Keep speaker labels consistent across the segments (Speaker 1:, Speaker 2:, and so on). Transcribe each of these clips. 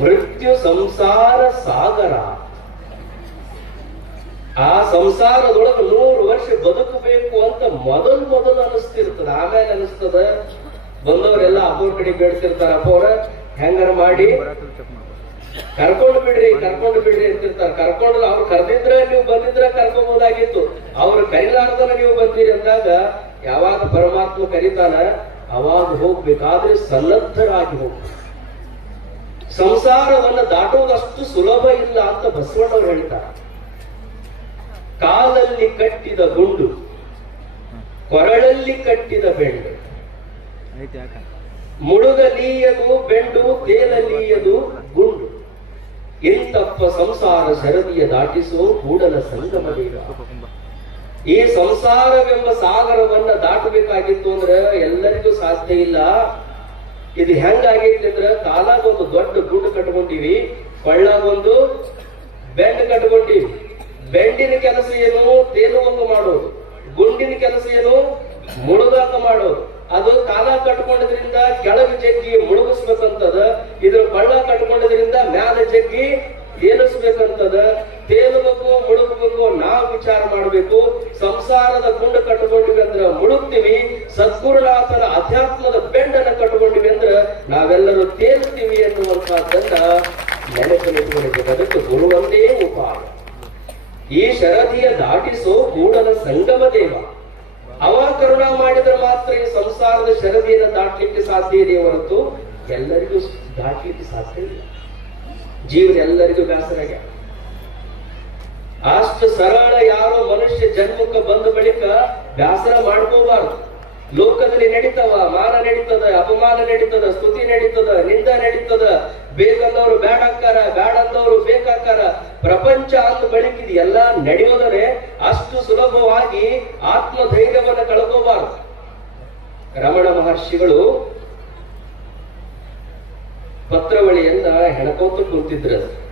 Speaker 1: ಮೃತ್ಯು ಸಂಸಾರ ಸಾಗರ. ಆ ಸಂಸಾರದೊಳಗೆ ನೂರು ವರ್ಷ ಬದುಕಬೇಕು ಅಂತ ಮೊದಲು ಮೊದಲು ಅನಿಸ್ತಿರ್ತದ. ಆಮೇಲೆ ಅನಿಸ್ತದ. ಬಂದವರೆಲ್ಲ ಅಪ್ಪವ್ರ ಕಡೆ ಬೇಡ್ತಿರ್ತಾರ ಅಪ್ಪವ್ರ ಹೆಂಗಾರ ಮಾಡಿ? ಕರ್ಕೊಂಡು ಬಿಡ್ರಿ ಕರ್ಕೊಂಡು ಬಿಡ್ರಿ ಅಂತಿರ್ತಾರ. ಕರ್ಕೊಂಡು ಅವ್ರು ಕರೆದಿದ್ರೆ ನೀವು ಬಂದಿದ್ರೆ ಕರ್ಕೋಬಹುದಾಗಿತ್ತು ಅವ್ರು ಕರಿಲಾರ್ದನ ನೀವು ಬಂದಿರಿ ಅಂದಾಗ ಯಾವಾಗ ಪರಮಾತ್ಮ ಕರೀತಾನ, ಅವಾಗ ಹೋಗ್ಬೇಕಾದ್ರೆ ಸನ್ನದ್ಧರಾಗಿ ಹೋಗ್ಬೇಕು. ಸಂಸಾರವನ್ನ ದಾಟುವುದಷ್ಟು ಸುಲಭ ಇಲ್ಲ ಅಂತ ಬಸವಣ್ಣವ್ರು ಹೇಳ್ತಾರೆ. ಕಾಲಲ್ಲಿ ಕಟ್ಟಿದ ಗುಂಡು, ಕೊರಳಲ್ಲಿ ಕಟ್ಟಿದ ಬೆಂಡು, ಮುಳುಗಲೀಯದು ಬೆಂಡು, ತೇಲಲೀಯದು ಗುಂಡು. ಇಂತಪ್ಪ ಸಂಸಾರ ಸರದಿಯ ದಾಟಿಸೋ ಕೂಡಲ ಸಂಗಮ ಈ ಸಂಸಾರವೆಂಬ ಸಾಗರವನ್ನ ದಾಟಬೇಕಾಗಿತ್ತು ಅಂದ್ರೆ ಎಲ್ಲರಿಗೂ ಸಾಧ್ಯ ಇಲ್ಲ. ಇದು ಹೆಂಗಾಗೈತಿ ಅಂದ್ರೆ ಕಾಲಾಗ ಒಂದು ದೊಡ್ಡ ಗುಡ್ಡು ಕಟ್ಕೊಂಡಿವಿ ಕೊಳ್ಳಾಗೊಂದು ಬೆಂಡ್ ಕಟ್ಕೊಂಡಿವಿ. ಬೆಂಡಿನ ಕೆಲಸ ಏನು? ತೇಲುವಂಗ ಮಾಡೋದು ಗುಂಡಿನ ಕೆಲಸ ಏನು? ಮುಳುಗಾಕ ಮಾಡೋದು ಅದು ಕಾಲ ಕಟ್ಕೊಂಡಿದ್ರಿಂದ ಕೆಳಗೆ ಜಗ್ಗಿ ಮುಳುಗಿಸ್ಬೇಕಂತದ, ಇದ್ರ ಕೊಳ್ಳ ಕಟ್ಕೊಂಡಿದ್ರಿಂದ ಮ್ಯಾಲ ಜಗ್ಗಿ ತೇಲಿಸ್ಬೇಕಂತದ ತೇಲಬೇಕು, ಮುಳುಗಬೇಕು, ನಾವು ವಿಚಾರ ಮಾಡಬೇಕು. ಸಂಸಾರದ ಗುಂಡ ಕಟ್ಕೊಂಡಿವಿ ಅಂದ್ರೆ ಮುಳುಗ್ತೀವಿ. ಸದ್ಗುರುನಾಥನ ಅಧ್ಯಾತ್ಮ ನಾವೆಲ್ಲರೂ ತೇಲ್ತೀವಿ ಎನ್ನುವಂತಹದ್ದನ್ನ ನೆನಪಿನಿಟ್ಟುಕೊಂಡಿದ್ದೇವೆ ಅದಕ್ಕೆ ಗುರುವಂದೇ ಉಪಾಯ. ಈ ಶರದಿಯ ದಾಟಿಸೋ ಕೂಡಲ ಸಂಗಮ ದೇವ. ಅವ ಕರುಣ ಮಾಡಿದ್ರೆ ಮಾತ್ರ ಈ ಸಂಸಾರದ ಶರದಿಯನ್ನು ದಾಟಲಿಕ್ಕೆ ಸಾಧ್ಯ ಇದೆ ಹೊರತು ಎಲ್ಲರಿಗೂ ದಾಟಲಿಕ್ಕೆ ಸಾಧ್ಯ ಇಲ್ಲ. ಜೀವನ ಎಲ್ಲರಿಗೂ ಬೇಸರಾಗ ಅಷ್ಟು ಸರಳ ಯಾರೋ ಮನುಷ್ಯ ಜನ್ಮಕ್ಕೆ ಬಂದ ಬಳಿಕ ಬ್ಯಾಸರ ಮಾಡ್ಕೋಬಾರ್ದು. ಲೋಕದಲ್ಲಿ ನಡೀತವ, ಮಾನ ನಡೀತದ, ಅಪಮಾನ ನಡೀತದ, ಸ್ತುತಿ ನಡೀತದ, ನಿಂದ ನಡೀತದ. ಬೇಕಂದವರು ಬೇಡಕ್ಕಾರ ಬೇಡಂದವರು ಬೇಕಾಕಾರ ಪ್ರಪಂಚ ಅಂದ ಬಳಿಕ ಎಲ್ಲ ನಡೆಯೋದರೆ ಅಷ್ಟು ಸುಲಭವಾಗಿ ಆತ್ಮ ಧೈರ್ಯವನ್ನು ಕಳ್ಕೋಬಾರದು. ರಮಣ ಮಹರ್ಷಿಗಳು ಪತ್ರವಳಿಯನ್ನ ಹೆಣಕೋತ ಕುಂತಿದ್ರು.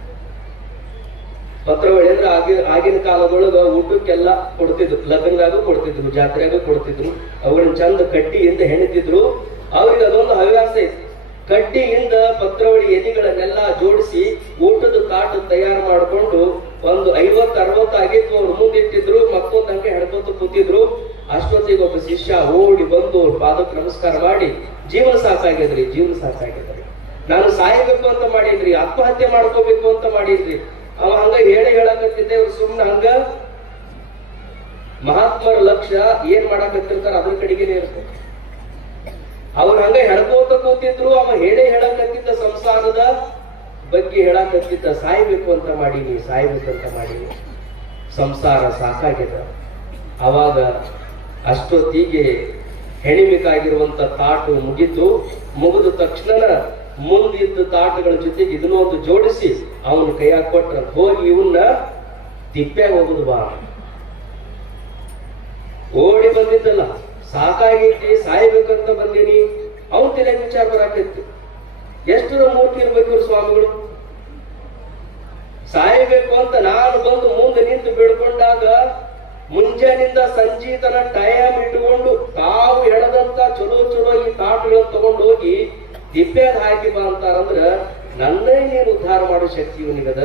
Speaker 1: ಪತ್ರವಳಿ ಅಂದ್ರೆ ಆಗಿ ಆಗಿನ ಕಾಲದೊಳಗ ಊಟಕ್ಕೆಲ್ಲ ಕೊಡ್ತಿದ್ರು, ಲಗ್ನದಾಗೂ ಕೊಡ್ತಿದ್ರು, ಜಾತ್ರೆಗೂ ಕೊಡ್ತಿದ್ರು. ಅವುಗಳನ್ನ ಚಂದ ಕಡ್ಡಿಯಿಂದ ಹೆಣಿತಿದ್ರು. ಅವ್ರಿಗೆ ಅದೊಂದು ಹವ್ಯಾಸ ಇತ್ತು. ಕಡ್ಡಿಯಿಂದ ಪತ್ರವಳಿ ಎದಿಗಳನ್ನೆಲ್ಲ ಜೋಡಿಸಿ ಊಟದ ಕಾಟ ತಯಾರು ಮಾಡಿಕೊಂಡು ಒಂದು ಐವತ್ತು, ಅರವತ್ತು ಆಗಿತ್ತು ಅವ್ರು ಮುಂದಿಟ್ಟಿದ್ರು ಮಕ್ಕಳು ತನಕ ಹೆಣ್ಕೊತ ಕೂತಿದ್ರು. ಅಷ್ಟೊತ್ತಿಗೆ ಒಬ್ಬ ಶಿಷ್ಯ ಓಡಿ ಬಂದು ಅವ್ರ ಪಾದಕ್ಕೆ ನಮಸ್ಕಾರ ಮಾಡಿ, ಜೀವನ ಸಾಕಾಗಿದ್ರಿ ಜೀವನ ಸಾಕಾಗಿದ್ರಿ ನಾನು ಸಾಯಬೇಕು ಅಂತ ಮಾಡಿದ್ರಿ, ಆತ್ಮಹತ್ಯೆ ಮಾಡ್ಕೋಬೇಕು ಅಂತ ಮಾಡಿದ್ರಿ. ಅವ ಹಂಗ ಹೇಳಿ ಹೇಳಕತ್ತಿದ್ದೆ ಇವ್ರು ಸುಮ್ಮನೆ ಹಂಗ ಮಹಾತ್ಮರ ಲಕ್ಷ್ಯ ಏನ್ ಮಾಡಕತ್ತಿರ್ತಾರ ಅದ್ರ ಕಡೆಗೇನೆ ಇರ್ತದೆ ಅವ್ರು ಹಂಗ ಹೆಣ್ಕೋತ ಕೂತಿದ್ರು, ಅವ ಹೇಳಿ ಹೇಳಕತ್ತಿದ್ದ ಸಂಸಾರದ ಬಗ್ಗೆ ಹೇಳಕತ್ತಿದ್ದ, ಸಾಯ್ಬೇಕು ಅಂತ ಮಾಡೀನಿ, ಸಾಯ್ಬೇಕು ಅಂತ ಮಾಡೀನಿ. ಸಂಸಾರ ಸಾಕಾಗ್ಯದ ಅವಾಗ ಅಷ್ಟೊತ್ತಿಗೆ ಹೆಣಿಮಿಕಾಗಿರುವಂತ ತಾಟು ಮುಗಿತು ಮುಗಿದ ತಕ್ಷಣ ಮುಂದಿದ್ದ ತಾಟುಗಳ ಜೊತೆಗೆ ಇದನ್ನೊಂದು ಜೋಡಿಸಿ ಅವನ ಕೈಯಾಗ ಕೊಟ್ರ ಹೋಗಿ ಇವನ್ನ ತಿಪ್ಪ್ಯಾಗ ಹೋಗುದು ಬಾ. ಓಡಿ ಬಂದಿದ್ದಲ್ಲ, ಸಾಕಾಗೈತಿ, ಸಾಯ್ಬೇಕಂತ ಬಂದೀನಿ. ಅವ್ರ ತಲೆ ವಿಚಾರ ಬರಾಕೈತಿ ಎಷ್ಟರ ಮೂರ್ತಿ ಇರ್ಬೇಕು ಇವ್ರ ಸ್ವಾಮಿಗಳು? ಸಾಯಬೇಕು ಅಂತ ನಾನು ಬಂದು ಮುಂದೆ ನಿಂತು ಬೀಳ್ಕೊಂಡಾಗ, ಮುಂಜಾನಿಂದ ಸಂಜೀತನ ಟೈಮ್ ಇಟ್ಕೊಂಡು ತಾವು ಎಳೆದಂತ ಚಲೋ ಚಲೋ ಈ ತಾಟುಗಳನ್ನು ತಗೊಂಡು ಹೋಗಿ ತಿಪ್ಪೆಗೆ ಹಾಕಿ ಬಾ ಅಂತಾರಂದ್ರ ನನ್ನೇ ನೀನು ಉದ್ಧಾರ ಮಾಡೋ ಶಕ್ತಿ ಇವನಿಗದ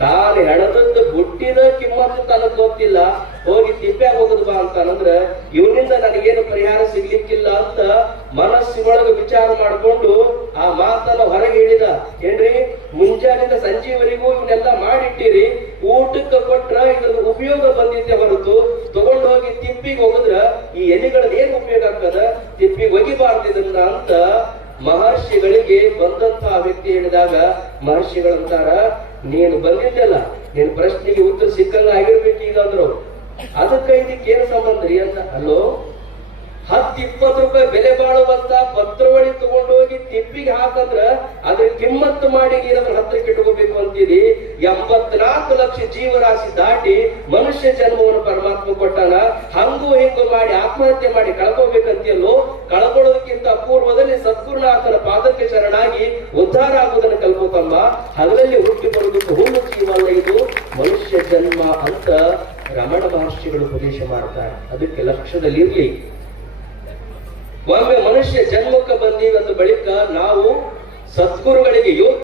Speaker 1: ತಾನು ಹೆಣದಂದು ಬುಟ್ಟಿನ ಕಿಮ್ಮತ್ತು ತನಗ್ ಗೊತ್ತಿಲ್ಲ. ಹೋಗಿ ತಿಪ್ಪೆ ಹೋಗುದು ಬಾ ಅಂತಾನಂದ್ರ ಇವನಿಂದ ನನಗೇನು ಪರಿಹಾರ ಸಿಗ್ಲಿಕ್ಕಿಲ್ಲ ಅಂತ ಮನಸ್ಸಿನೊಳಗೆ ವಿಚಾರ ಮಾಡಿಕೊಂಡು ಆ ಮಾತನ್ನ ಹೊರಗೆ ಹೇಳಿದ. ಏನ್ರಿ ಮುಂಜಾನಿಂದ ಸಂಜೆವರೆಗೂ ಇವನ್ನೆಲ್ಲ ಮಾಡಿಟ್ಟಿರಿ. ಊಟಕ್ಕೆ ಕೊಟ್ರ ಇದ್ರ ಉಪಯೋಗ ಬಂದಿದ್ದೆ ಹೊರತು. ತಗೊಂಡು ಹೋಗಿ ತಿಪ್ಪಿಗೆ ಹೋಗಿದ್ರ ಈ ಎಲೆಗಳದ ಏನ್ ಉಪಯೋಗ ಆಗ್ತದ? ತಿಪ್ಪಿಗೆ ಒಗಿಬಾರ್ದಿದ್ರನ್ನ ಅಂತ ಮಹರ್ಷಿಗಳಿಗೆ ಬಂದಂತಹ ವ್ಯಕ್ತಿ ಹೇಳಿದಾಗ ಮಹರ್ಷಿಗಳಂತಾರ ನೀನು ಬಂದಿದ್ದಲ್ಲ ನಿನ್ ಪ್ರಶ್ನೆಗೆ ಉತ್ತರ ಸಿಕ್ಕಂಗ ಆಗಿರ್ಬೇಕು ಈಗ ಅಂದ್ರು ಅದಕ್ಕೆ ಇದಕ್ಕೆ ಏನು ಸಂಬಂಧ ರೀ? ಅಂತ, ಅಲ್ಲೋ ಹತ್ತು ಇಪ್ಪತ್ತು ರೂಪಾಯಿ ಬೆಲೆ ಬಾಳುವಂತ ಪತ್ರವಳಿ ತಗೊಂಡೋಗಿ ತಿಪ್ಪಿಗೆ ಹಾಕಂದ್ರ ಅದ್ರ ಕಿಮ್ಮತ್ತು ಮಾಡಿ ಅದ್ರ ಹತ್ರಕ್ಕೆ ಇಟ್ಕೋಬೇಕು ಅಂತೀರಿ. ಎಂಬತ್ನಾಲ್ಕು ಲಕ್ಷ ಜೀವರಾಶಿ ದಾಟಿ ಮನುಷ್ಯ ಜನ್ಮವನ್ನು ಪರಮಾತ್ಮ ಕೊಟ್ಟಾನ. ಹಂಗು ಹಿಂಗು ಮಾಡಿ ಆತ್ಮಹತ್ಯೆ ಮಾಡಿ ಕಳ್ಕೋಬೇಕಂತಿಯಲ್ಲೋ ಕಳ್ಕೊಳ್ಳೋದಕ್ಕಿಂತ ಪೂರ್ವದಲ್ಲಿ ಸದ್ಗುರುನಾಥನ ಪಾದಕ್ಕೆ ಶರಣಾಗಿ ಉದ್ಧಾರ ಆಗುವುದನ್ನು ಕಲ್ಕೋತಮ್ಮ ಹಗಲಲ್ಲಿ ಹುಟ್ಟಿ ಬರುವುದಕ್ಕೆ ಹುಣ್ಣು ಜೀವಲ್ಲ ಇದು. ಮನುಷ್ಯ ಜನ್ಮ ಅಂತ ರಮಣ ಮಹರ್ಷಿಗಳು ಉಪದೇಶ ಮಾಡ್ತಾರೆ. ಅದಕ್ಕೆ ಲಕ್ಷ್ಯದಲ್ಲಿ ಇರ್ಲಿ ಒಮ್ಮೆ ಮನುಷ್ಯ ಜನ್ಮಕ್ಕೆ ಬಂದೀವಂದ ಬಳಿಕ ನಾವು ಸದ್ಗುರುಗಳಿಗೆ ಯೋಗ